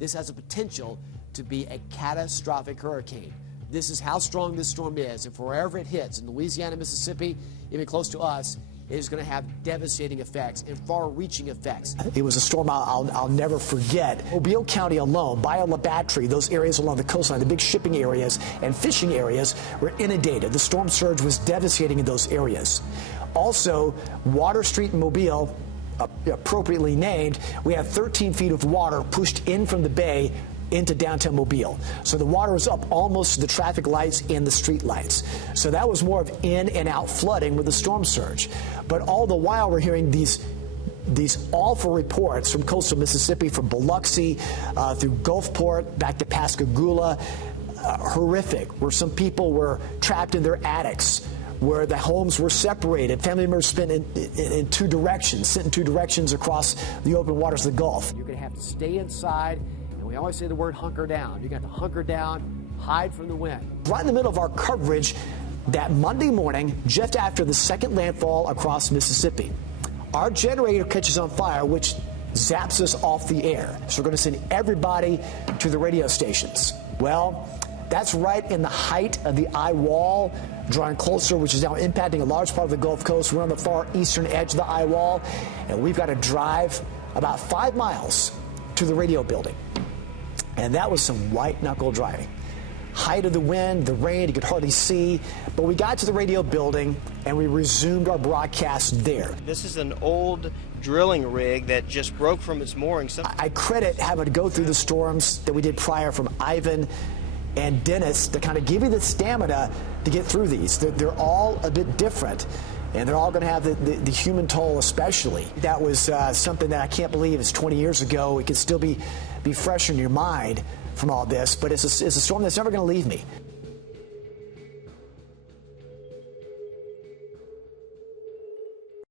this has a potential to be a catastrophic hurricane. This is how strong this storm is, and wherever it hits, in Louisiana, Mississippi, even close to us, it is going to have devastating effects and far-reaching effects. It was a storm I'll never forget. Mobile County alone, Bayou-La-Battery, those areas along the coastline, the big shipping areas and fishing areas were inundated. The storm surge was devastating in those areas. Also, Water Street in Mobile, appropriately named, we had 13 feet of water pushed in from the bay into downtown Mobile. So the water was up almost to the traffic lights and the street lights. So that was more of in and out flooding with the storm surge. But all the while we're hearing these awful reports from coastal Mississippi, from Biloxi through Gulfport back to Pascagoula, horrific, where some people were trapped in their attics, where the homes were separated. Family members spent in two directions, sent in two directions across the open waters of the Gulf. You're going to have to stay inside. We always say the word hunker down. You're going to have to hunker down, hide from the wind. Right in the middle of our coverage that Monday morning, just after the second landfall across Mississippi, our generator catches on fire, which zaps us off the air. So we're going to send everybody to the radio stations. Well, that's right in the height of the eye wall, drawing closer, which is now impacting a large part of the Gulf Coast. We're on the far eastern edge of the eye wall, and we've got to drive about 5 miles to the radio building. And that was some white-knuckle driving. Height of the wind, the rain, you could hardly see. But we got to the radio building, and we resumed our broadcast there. This is an old drilling rig that just broke from its moorings. I credit having to go through the storms that we did prior from Ivan and Dennis to kind of give you the stamina to get through these. They're all a bit different, and they're all going to have the human toll especially. That was something that I can't believe is 20 years ago. It can still be fresh in your mind from all this, but it's a storm that's never going to leave me.